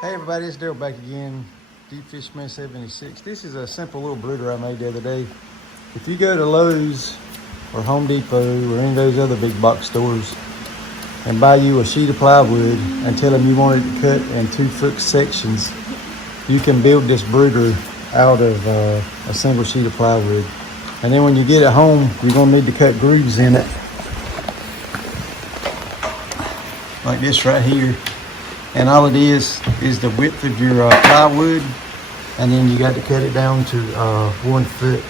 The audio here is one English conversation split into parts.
Hey everybody, it's Daryl back again. Deep Fish Man 76. This is a simple little brooder I made the other day. If you go to Lowe's or Home Depot or any of those other big box stores and buy you a sheet of plywood and tell them you want it cut in 2-foot sections, you can build this brooder out of a single sheet of plywood. And then when you get it home, you're gonna need to cut grooves in it, like this right here. And all it is the width of your plywood, and then you got to cut it down to 1 foot.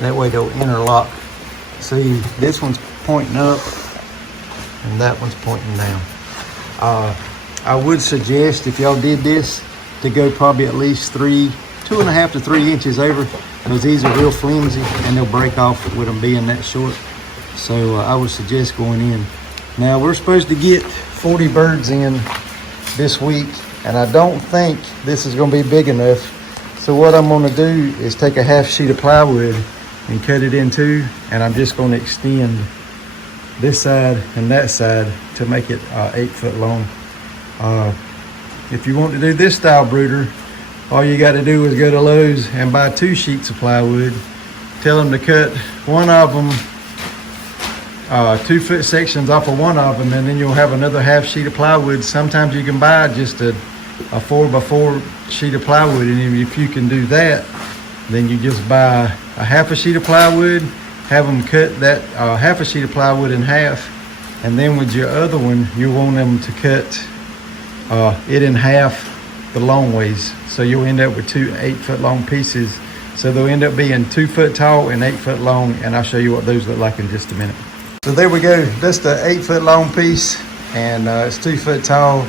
That way they'll interlock. See, this one's pointing up and that one's pointing down. I would suggest, if y'all did this, to go probably at least 2.5 to 3 inches over, because these are real flimsy and they'll break off with them being that short. So I would suggest going in. Now we're supposed to get 40 birds in this week, and I don't think this is going to be big enough. So what I'm going to do is take a half sheet of plywood and cut it in two, and I'm just going to extend this side and that side to make it 8 foot long. If you want to do this style brooder, all you got to do is go to Lowe's and buy 2 sheets of plywood. Tell them to cut one of them 2-foot sections off of one of them, and then you'll have another half sheet of plywood. Sometimes you can buy just a 4x4 sheet of plywood, and if you can do that, then you just buy a half a sheet of plywood, have them cut that half a sheet of plywood in half, and then with your other one, you want them to cut it in half the long ways. So you'll end up with 2 8-foot long pieces. So they'll end up being 2 foot tall and 8 foot long, and I'll show you what those look like in just a minute. So there we go. That's the 8 foot long piece, and it's 2 foot tall.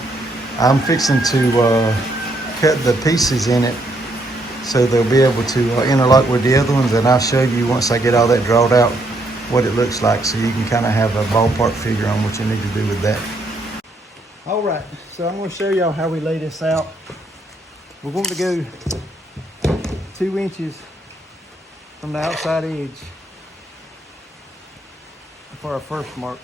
I'm fixing to cut the pieces in it so they'll be able to interlock with the other ones, and I'll show you once I get all that drawn out what it looks like, so you can kind of have a ballpark figure on what you need to do with that. All right, so I'm going to show y'all how we lay this out. We're going to go 2 inches from the outside edge for our first mark.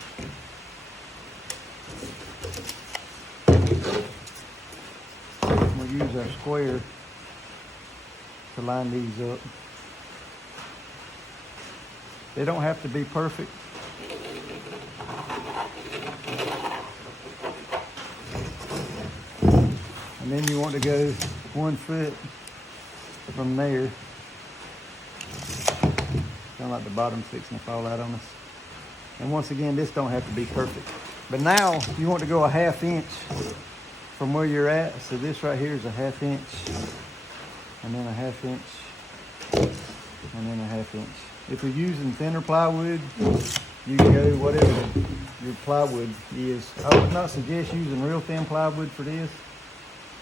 We'll use our square to line these up. They don't have to be perfect. And then you want to go 1 foot from there. Sound like the bottom's fixing to fall out on us. And once again, this don't have to be perfect. But now you want to go a ½ inch from where you're at. So this right here is a ½ inch, and then a ½ inch, and then a ½ inch. If you're using thinner plywood, you can go whatever your plywood is. I would not suggest using real thin plywood for this,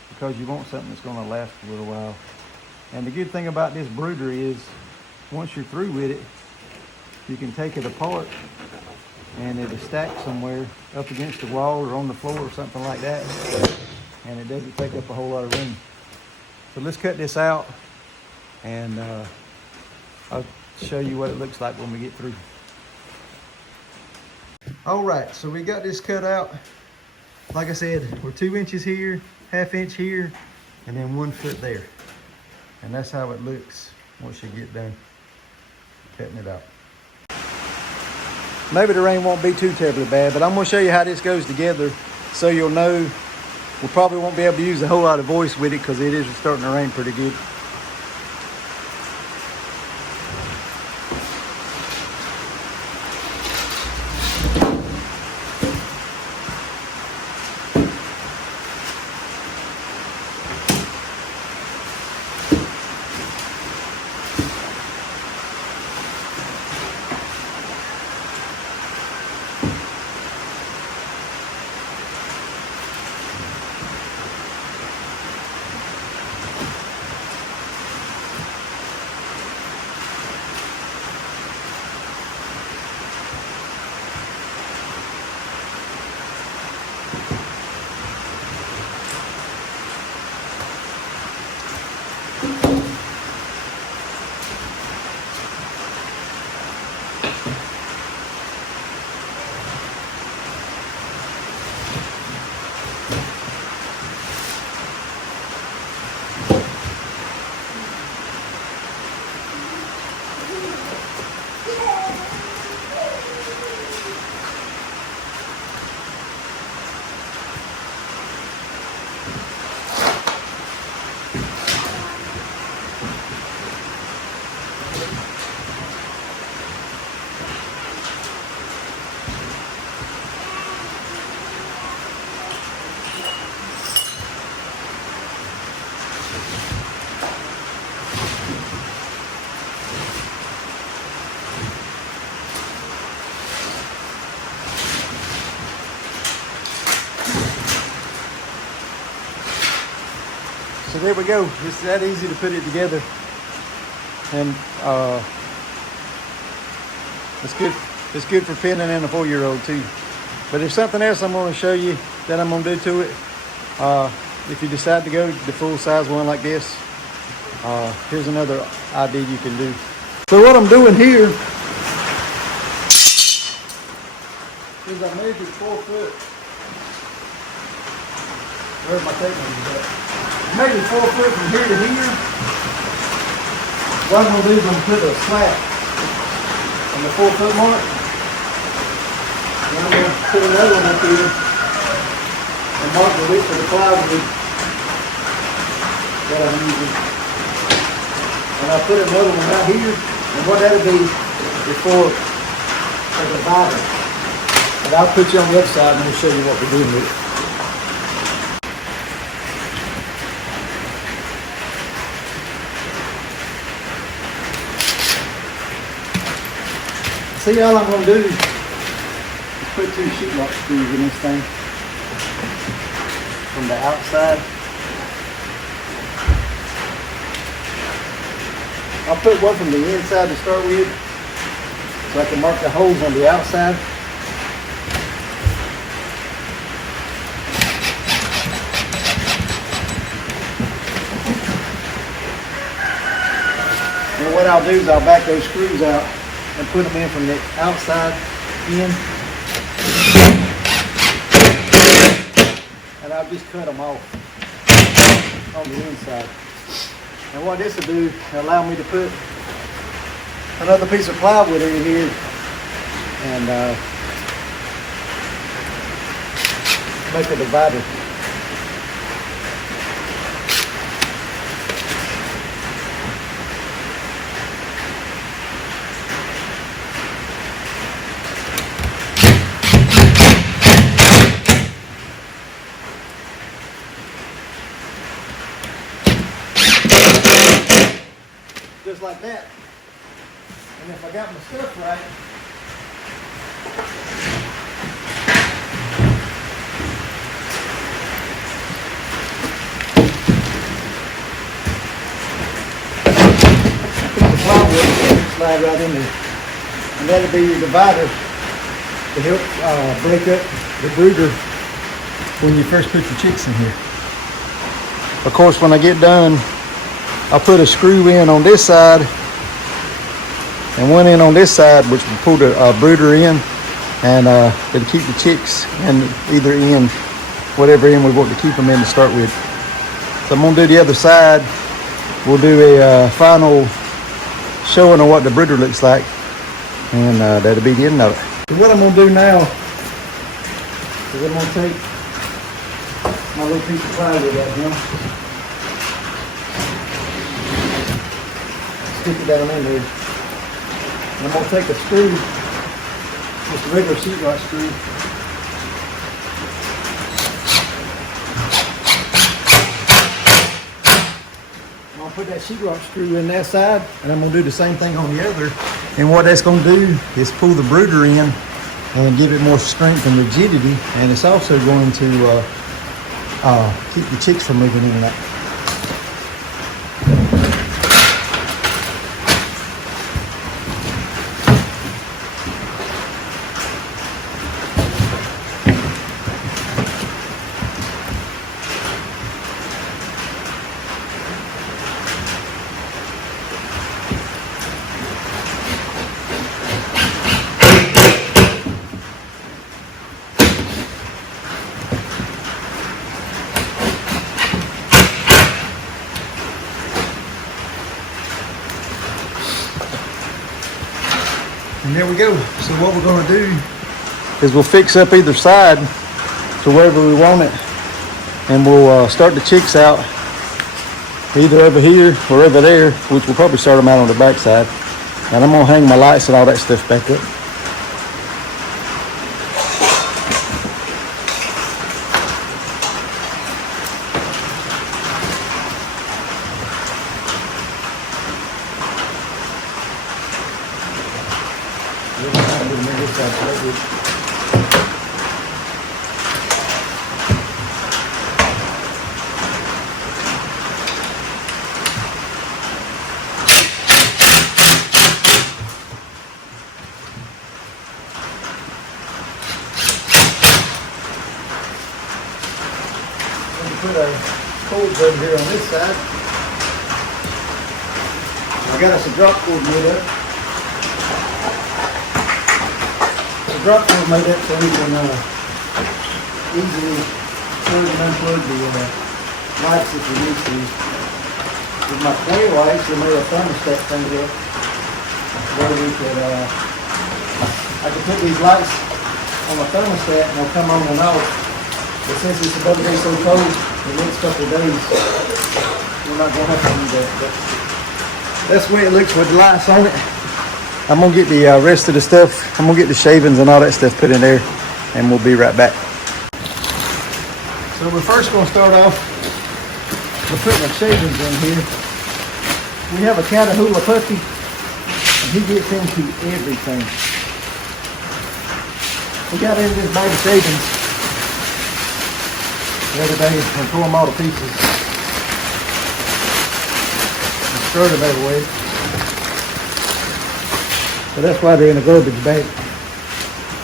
because you want something that's going to last a little while. And the good thing about this brooder is, once you're through with it, you can take it apart and it'll stack somewhere up against the wall or on the floor or something like that, and it doesn't take up a whole lot of room. So let's cut this out, and I'll show you what it looks like when we get through. All right, so we got this cut out. Like I said, we're 2 inches here, ½ inch here, and then 1 foot there. And that's how it looks once you get done cutting it out. Maybe the rain won't be too terribly bad, but I'm going to show you how this goes together so you'll know. We probably won't be able to use a whole lot of voice with it because it is starting to rain pretty good. So there we go. It's that easy to put it together. And it's good. It's good for pinning in a 4-year-old too. But there's something else I'm going to show you that I'm going to do to it. If you decide to go the full size one like this, here's another idea you can do. So what I'm doing here is I measured 4 foot. Where's my tape measure at? I measured 4 foot from here to here. What I'm going to do is I'm going to put a slat on the 4 foot mark. And I'm going to put another one up here and mark the width of the plywood that I'm using. And I'll put another one right here. And what that'll be is for a divider. And I'll put you on the other side and we'll show you what we're doing with it. See, all I'm going to do is put 2 sheetrock screws in this thing from the outside. I'll put one from the inside to start with so I can mark the holes on the outside. And what I'll do is I'll back those screws out and put them in from the outside in. And I'll just cut them off on the inside. And what this will do, allow me to put another piece of plywood in here and make a divider. Just like that. And if I got my stuff right, put the plywood slide right in there. And that'll be your divider to help break up the brooder when you first put your chicks in here. Of course, when I get done, I'll put a screw in on this side and one in on this side, which will pull the brooder in, and it'll keep the chicks in either end, whatever end we want to keep them in to start with. So I'm going to do the other side. We'll do a final showing of what the brooder looks like, and that'll be the end of it. So what I'm going to do now is I'm going to take my little piece of plywood right now. Stick it down in there. And I'm going to take a screw, just a regular sheetrock screw. I'm going to put that sheetrock screw in that side, and I'm going to do the same thing on the other. And what that's going to do is pull the brooder in and give it more strength and rigidity, and it's also going to keep the chicks from moving in and out. And there we go. So what we're going to do is we'll fix up either side to wherever we want it, and we'll start the chicks out either over here or over there, which we'll probably start them out on the back side. And I'm going to hang my lights and all that stuff back up. woods over here on this side. I got us a drop cord made up. The drop cord made up so we can easily plug and unplug the lights if we need to. With my coil, I actually made a thermostat thing up where we could, I could put these lights on the thermostat and they'll come on and off. But since it's about to be so cold the next couple of days, we're not going to have to do that. But that's the way it looks with the lights on it. I'm going to get the rest of the stuff. I'm going to get the shavings and all that stuff put in there, and we'll be right back. So we're first going to start off with putting the shavings in here. We have a Catahoula puppy, and he gets into everything. We got into this bag of shavings the other day and tore them all to pieces. And stirred them every way. So that's why they're in a garbage bag.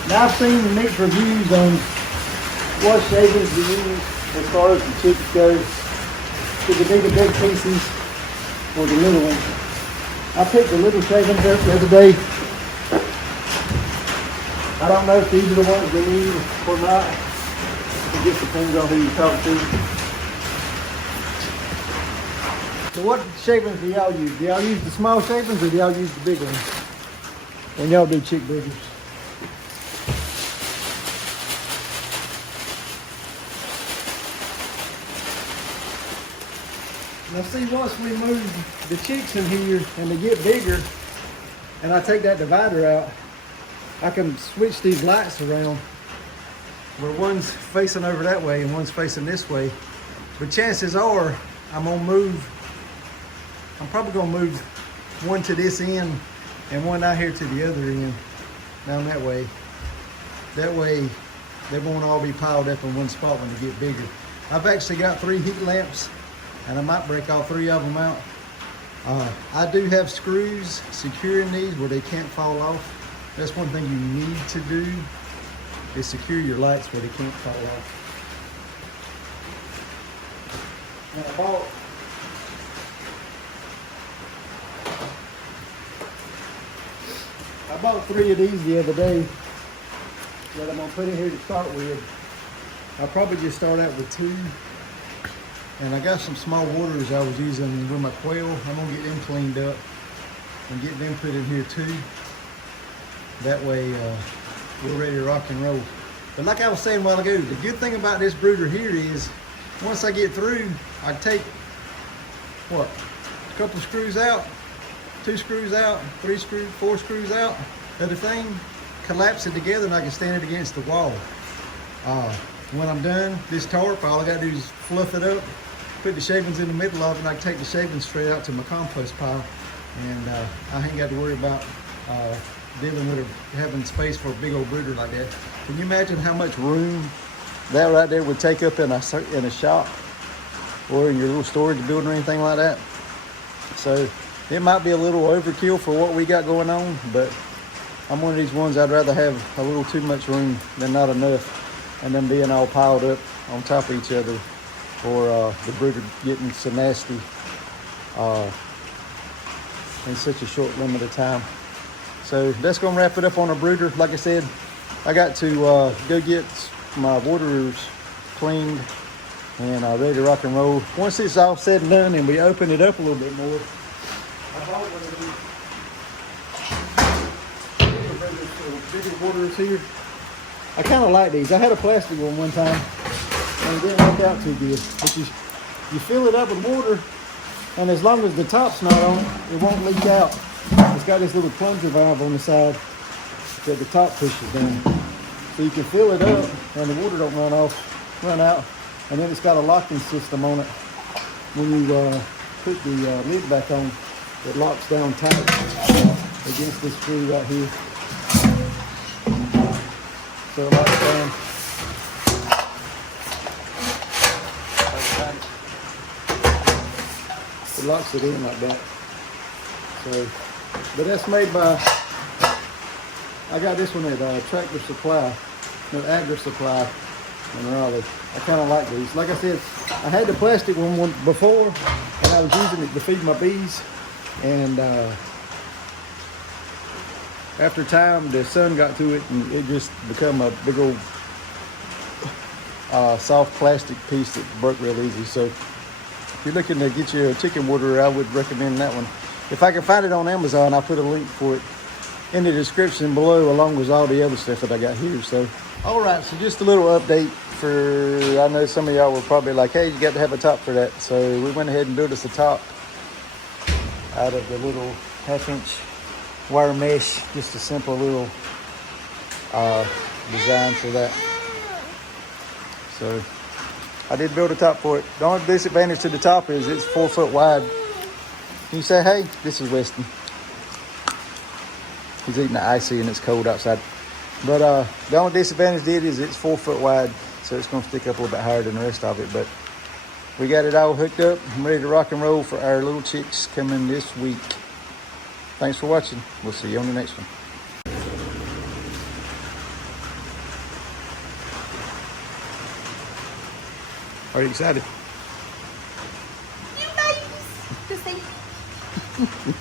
Now I've seen mixed reviews on what shavings to use as far as the chicks go. Should they be the big pieces or the little ones? I picked the little shavings up the other day. I don't know if these are the ones they need or not. It just depends on who you talk to. So what shavings do y'all use? Do y'all use the small shavings or do y'all use the big ones? When y'all do chick burgers. Now see, once we move the chicks in here and they get bigger, and I take that divider out, I can switch these lights around where one's facing over that way and one's facing this way. But chances are I'm probably gonna move one to this end and one out here to the other end, down that way. That way they won't all be piled up in one spot when they get bigger. I've actually got 3 heat lamps and I might break all 3 of them out. I do have screws securing these where they can't fall off. That's one thing you need to do, is secure your lights where they can't fall off. Now I bought 3 of these the other day that I'm gonna put in here to start with. I'll probably just start out with 2. And I got some small waters I was using with my quail. I'm gonna get them cleaned up and get them put in here too. That way we're ready to rock and roll. But like I was saying a while ago, the good thing about this brooder here is once I get through, I take a couple screws out, 2 screws out, 3 screws, 4 screws out of the thing, collapse it together, and I can stand it against the wall. When I'm done, this tarp, all I gotta do is fluff it up, put the shavings in the middle of it, and I can take the shavings straight out to my compost pile. And I ain't got to worry about dealing with having space for a big old brooder like that. Can you imagine how much room that right there would take up in a shop or in your little storage building or anything like that? So it might be a little overkill for what we got going on, but I'm one of these ones I'd rather have a little too much room than not enough, and them being all piled up on top of each other, or the brooder getting so nasty in such a short limit of time. So that's gonna wrap it up on our brooder. Like I said, I got to go get my waterers cleaned and ready to rock and roll. Once it's all said and done and we open it up a little bit more, I bought one of these bigger waterers here. I kind of like these. I had a plastic one time and it didn't work out too good. But you fill it up with water, and as long as the top's not on, it won't leak out. It's got this little plunger valve on the side that the top pushes down. So you can fill it up and the water don't run out. And then it's got a locking system on it. When you put the lid back on, it locks down tight against this screw right here. So it locks down. It locks it in like that. So, but that's made by, I got this one at Tractor Supply, no, Agri Supply. And Raleigh. I kind of like these. Like I said, I had the plastic one before, and I was using it to feed my bees. And after time, the sun got to it, and it just become a big old soft plastic piece that broke real easy. So if you're looking to get your chicken water, I would recommend that one. If I can find it on Amazon, I'll put a link for it in the description below, along with all the other stuff that I got here. So, all right, so just a little update for, I know some of y'all were probably like, hey, you got to have a top for that. So we went ahead and built us a top out of the little 1/2-inch wire mesh, just a simple little design for that. So I did build a top for it. The only disadvantage to the top is it's 4 foot wide. Can you say, hey, this is Weston. He's eating the icy and it's cold outside. But the only disadvantage is it's 4 foot wide, so it's going to stick up a little bit higher than the rest of it. But we got it all hooked up. I'm ready to rock and roll for our little chicks coming this week. Thanks for watching. We'll see you on the next one. Are you excited? You babies. Just say.